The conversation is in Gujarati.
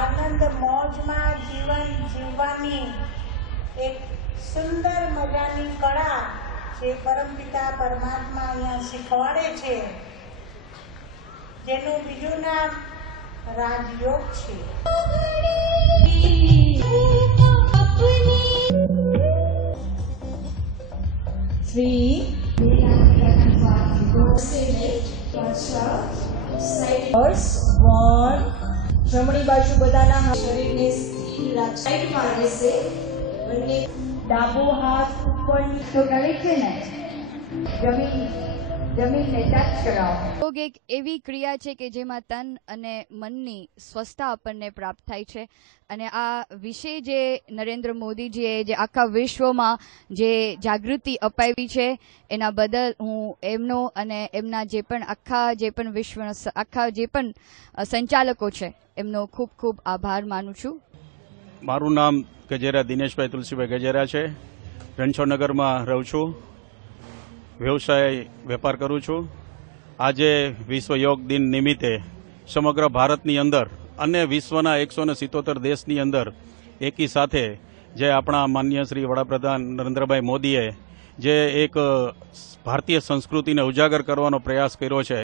આનંદ મોજમાં જીવન જીવવાની એક સુંદર મજાની કળા જે પરમપિતા પરમાત્મા અહીંયા શીખવાડે છે, જેનું બીજું નામ રાજયોગ છે। શ્રી જમણી બાજુ બધાના શરીરને સ્થિર રાખશે, બંને ડાબો હાથ ઉપર તો કરે છે ને, જમીનને ટચ કરાવો। યોગ એક એવી ક્રિયા છે કે જેમાં તન અને મનની સ્વસ્થતા આપણને પ્રાપ્ત થાય છે અને આ વિશે જે નરેન્દ્ર મોદીજીએ જે આખા વિશ્વમાં જે જાગૃતિ અપાવી છે એના બદલ હું એમનો અને એમના જે પણ આખા જે પણ સંચાલકો છે એમનો ખૂબ ખૂબ આભાર માનું છું। મારું નામ ગજેરા દિનેશભાઈ તુલસીભાઈ ગજેરા છે। રણછોડનગરમાં રહું છું, વ્યવસાય વેપાર કરું છું। આજે વિશ્વ યોગ દિન નિમિત્તે સમગ્ર ભારતની અંદર અને વિશ્વના 177 દેશની અંદર એકી સાથે જે આપણા માનનીય શ્રી વડાપ્રધાન નરેન્દ્રભાઈ મોદીએ જે એક ભારતીય સંસ્કૃતિને ઉજાગર કરવાનો પ્રયાસ કર્યો છે